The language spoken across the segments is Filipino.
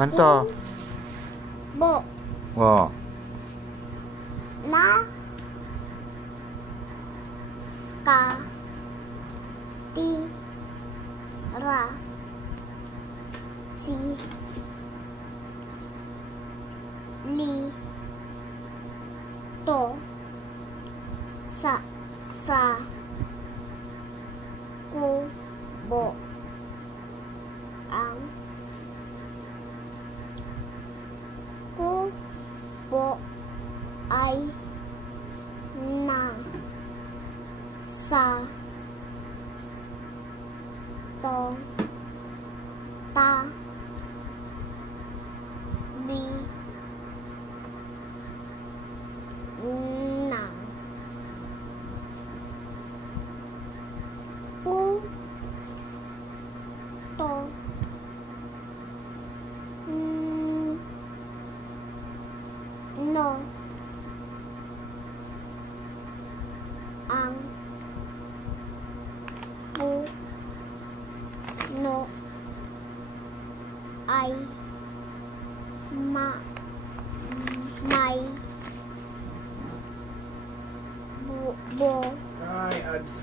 Ano to? Bo. Oh. Na. Ka. Ti. Ra. Si. Li. To. Sa. Ku. Bo. Ang. Ku. Bo. Ay. Na. Sa. To. Ta. Bi. Na. U. To. No. Ang. Bu. No. Ay. May. Bo. Ay, ads.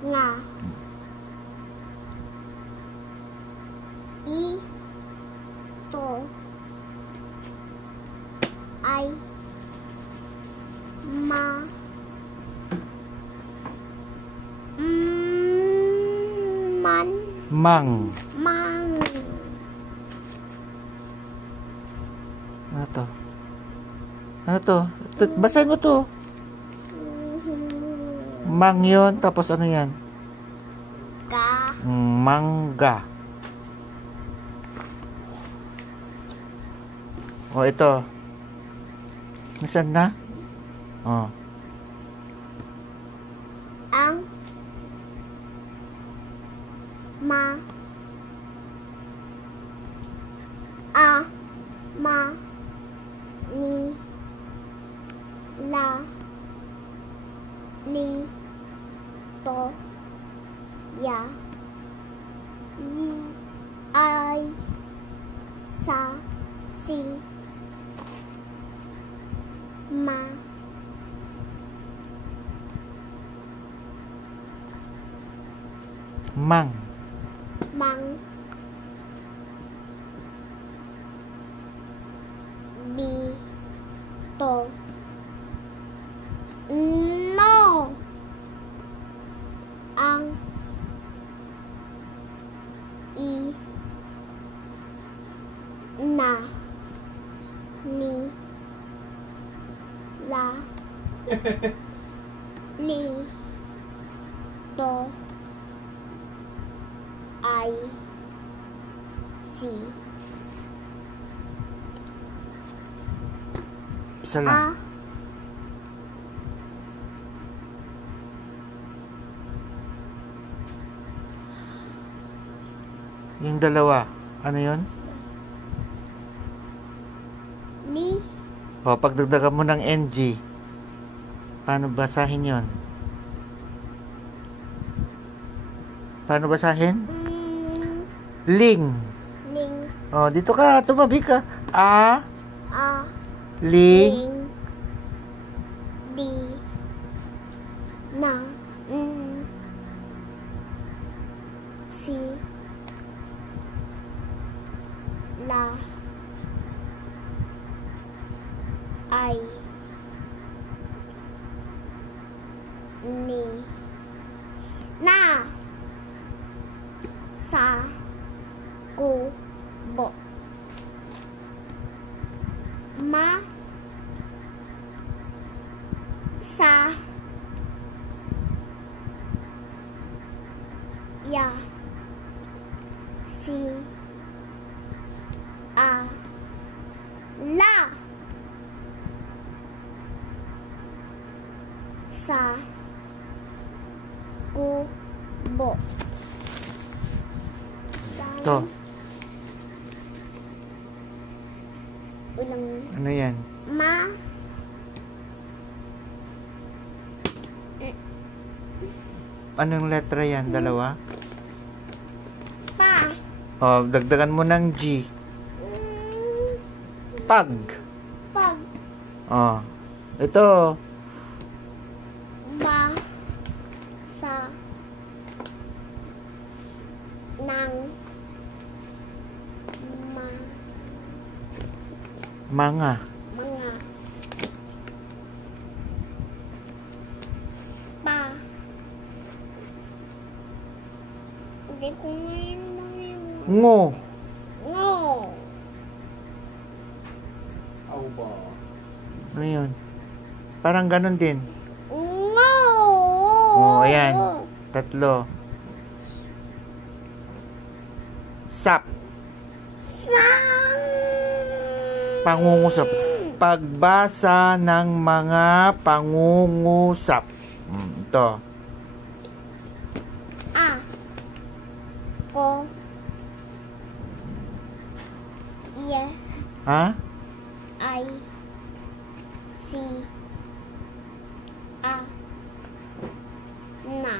Nga. I. To. Ay. Ma. Man. Mang. Mang. Ano to? Ano to? Basahin mo to. Mang yun. Tapos ano yan? Ka. Mangga. O, ito. Nasaan na? O. Ang. Ma. A. Ma. Ni. La. Li. To. Ya. Yi. Ay. Sa. Si. Ma. Mang. Mang. Bi. To. No. Ang. I. Na. Ni. La. Li. To. Ay. Si. Isa lang. A. Yung dalawa. Ano yun? Li. O, pagdagdagan mo ng NG. Paano basahin yun? Paano basahin? Ling. Ling. O, dito ka. Tumabi ka. A. A. Ling. Ling. Di. Na. Si. La. Ay. Ni. Na. Sa. Ku. Bo. Ma. Sa. Ya. Si. A. La. Sa. Ku. Bo. To. Ulang. Ano yan? Ma. Anong letra yan? Dalawa? Oh, dagdagan mo ng G. Pag. Pag. Oh. Ito. Ba. Sa. Nang. Ma. Mga. Mga. Pa. Hindi ko ngayon lang yun. Ngo. No. Ano yun? Parang ganun din. No. Oh, ayan. 3. Sap. Sang. Pangungusap. Pagbasa ng mga pangungusap. Ito. A. Ko. Ye. Ha? I. C. A. Na.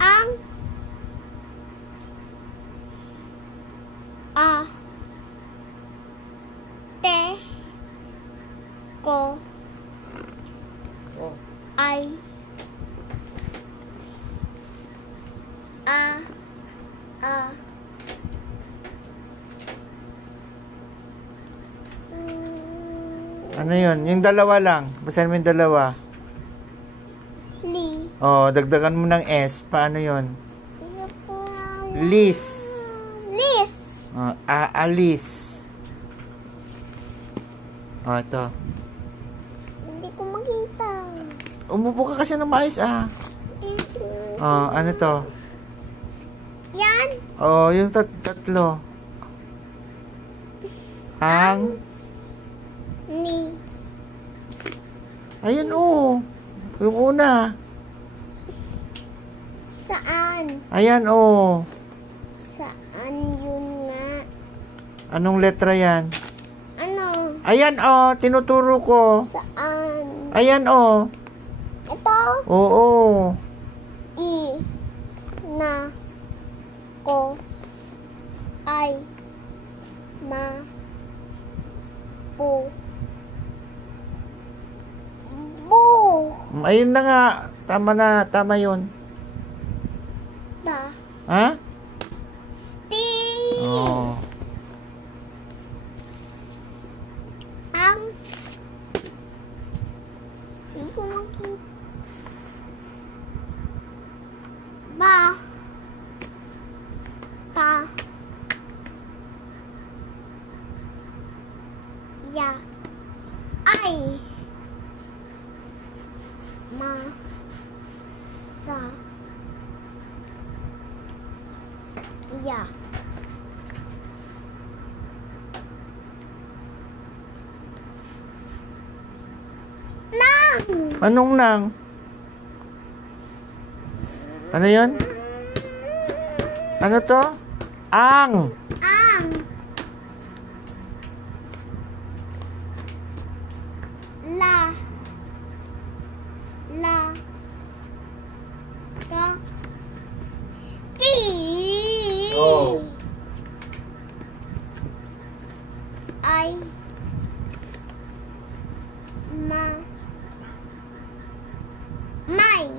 Ang. A. Te. Ko. I. A. Ano yun? Yung dalawa lang. Basahin mo yung dalawa. Li. Oh, dagdagan mo ng S. Paano yun? Lis. Lis. Oh, aalis. Oh, ito. Hindi ko makita. Umupo ka kasi ng maayos, ah. Oh, ano to? Yan. Oh, yung tatlo. Ang. Ni. Ayun, oh. Yung una. Saan? Ayan, oh. Saan yun nga? Anong letra yan? Ano? Ayan, oh. Tinuturo ko. Saan? Ayan, oh. Ito? Oo. I. Na. Ko. Ay. Ma. Po. Bu. Ayun na nga. Tama na. Tama yun. Da. Ha? Ti. Oh. Ang. Hindi ko makita. Ba. Ta. Ya. Ay. Ma. Sa. Ya. Nang. Anong nang? Ano yun? Ano to? Ang. Ang. La. La. Ka. Ki. Oh. Ay. Ma. May.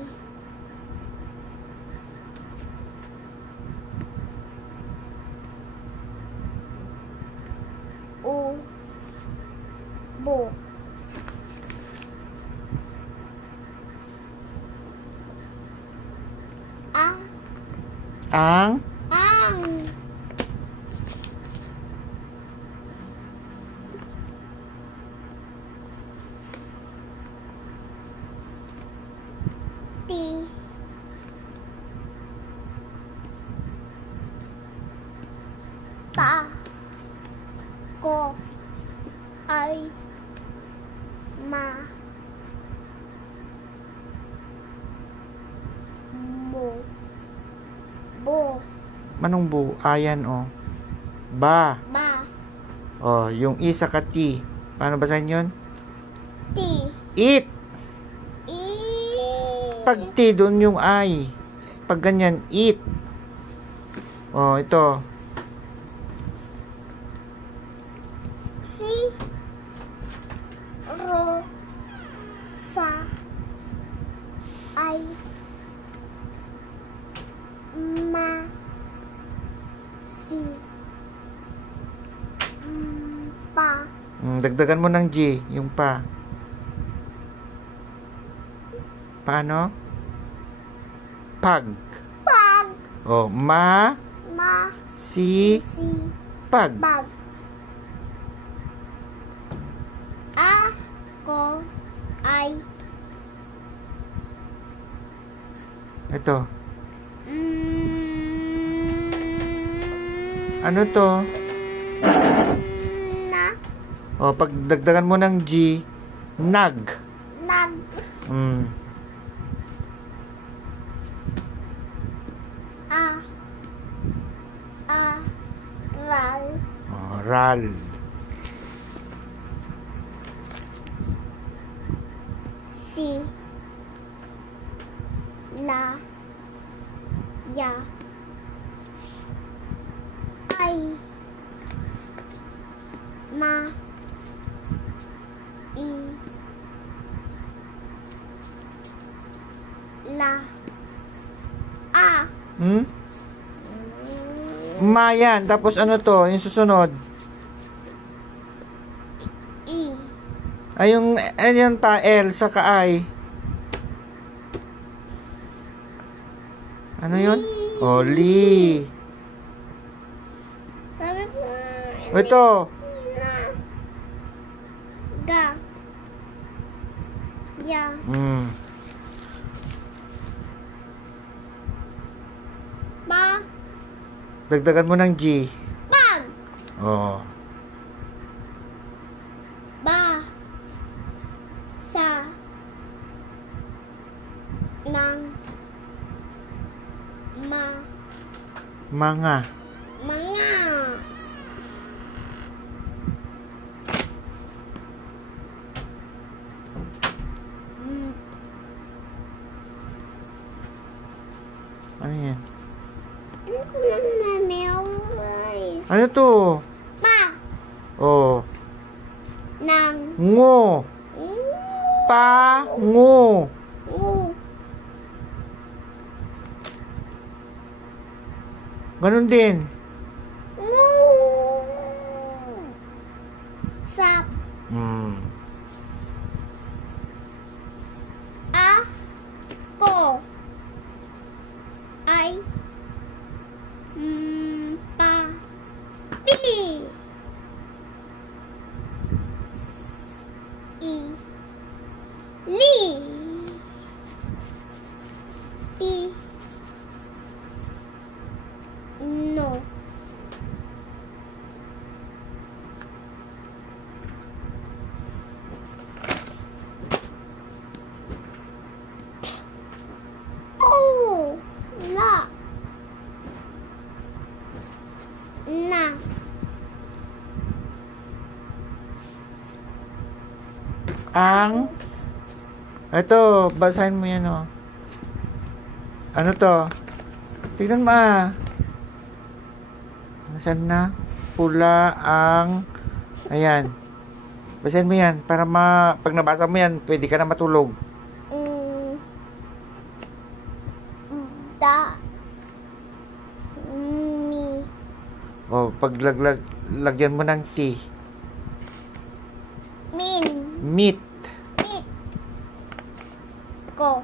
U. Bo. A. Ang. Ang. Ti. Ta. Ko. Ay. Ma. Mo. Bo. Manong bu? Ayan, oh. Ba. Ba. Oh, yung I sa ka T. Paano basahin yun? Ti. It. I. pag T, doon yung I. Pag ganyan, eat. Oh, ito. Si. Ro. Sa. Ay. Ma. Si. Pa. Dagdagan mo ng G, yung pa. Paano? Pag. Pag. Oh, ma, Ma. si, Si. pag. Bag. A. Ko. Ay. Ito. Ano to? Na. Oh, pag dagdagan mo ng G, nag. Nag. A. A. Ral. Oh, ral. Si. La. Ya. Ay. Ma. I. La. A. Ma yan. Tapos ano to? Yung susunod. I. Ay, yung, yan pa, L, saka I. Ano yun? Oh, li. Sabi ko, Ito. na. Ga. Ya. Ba. Dagdagan mo ng G. Bag. Oh. Ba. Sa. Nang. Ma. Mga. Mga. Ano yan? Ano ko lang na memorize? Ano to? Pa. Oh. Nang. Ngo. Pa. Ngo. U. Ganun din. Ngu. Sa. A. Ko. Ay. Pa. Pi. I. Li. Pi. No. Oh. La. Na. Ang. Ito, basahin mo yan, oh. Ano to? Tignan mo, ah. Nasaan na? Pula ang... Ayan. Basahin mo yan. Para pag nabasa mo yan, pwede ka na matulog. Da. Mi. O, pag lagyan mo ng T. Min. Meat. Mit. Ko.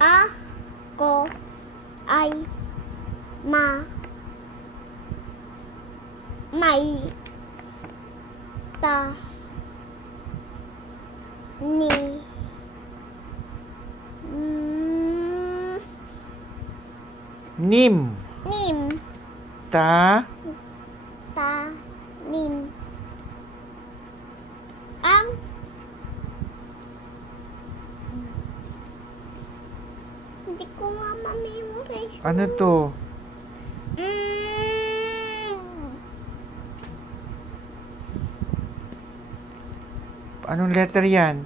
A. Ko. Ay. Ma. May. Ta. Ni. Nim. Nim. Ta. Ta. Nim. Ang. Hindi ko nga ma-memorize. Ano to? Anong letter yan?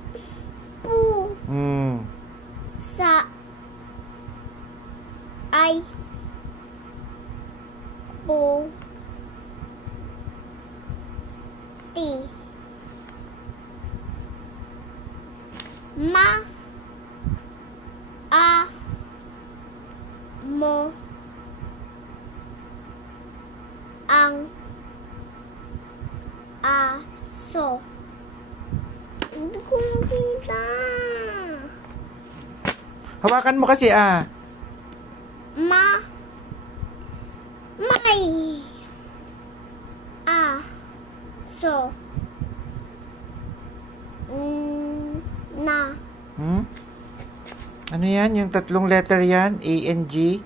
Pu. Sa. Ay. O. Ti. Ma. A. Mo. Ang. Aso. Hindi ko makita. Hawakan mo kasi Ma. May. Aso. Na. Ano yan? Yung tatlong letter yan? A-N-G?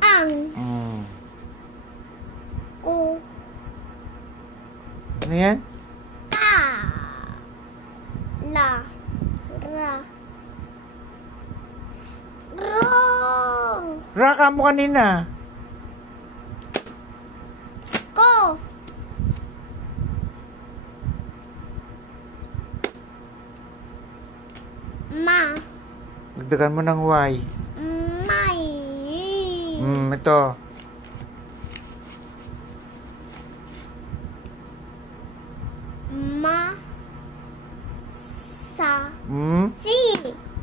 Ang. O. Ano yan? Ta. La. Ra. Ro. Raka mo kanina. Ko. Ma. Dagdagan mo ng Y. May. Ito. Ma. Sa. Si.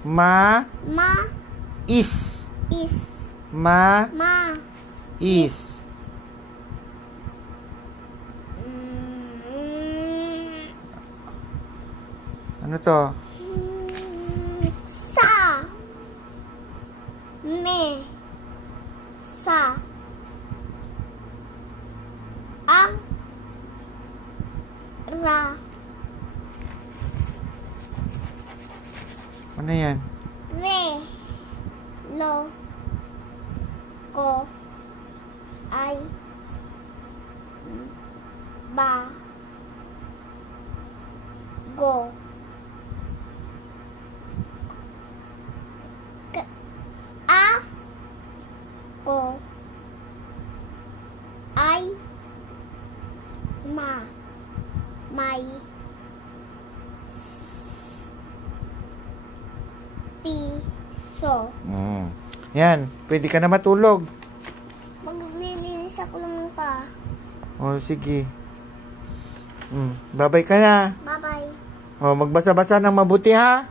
Ma. Ma. Is. Is. Ma. Ma. Is. Ano to? Sa. Me. Sa. Ang. Ra. Ano yan? Re. Lo. Ko. Ay. Ba. Go. Ko. Ay. Ma. May. Piso. Yan. Pwede ka na matulog. Maglilinis ako ng mukha. O, sige. Babay ka na. Bye-bye. O, magbasa-basa ng mabuti ha.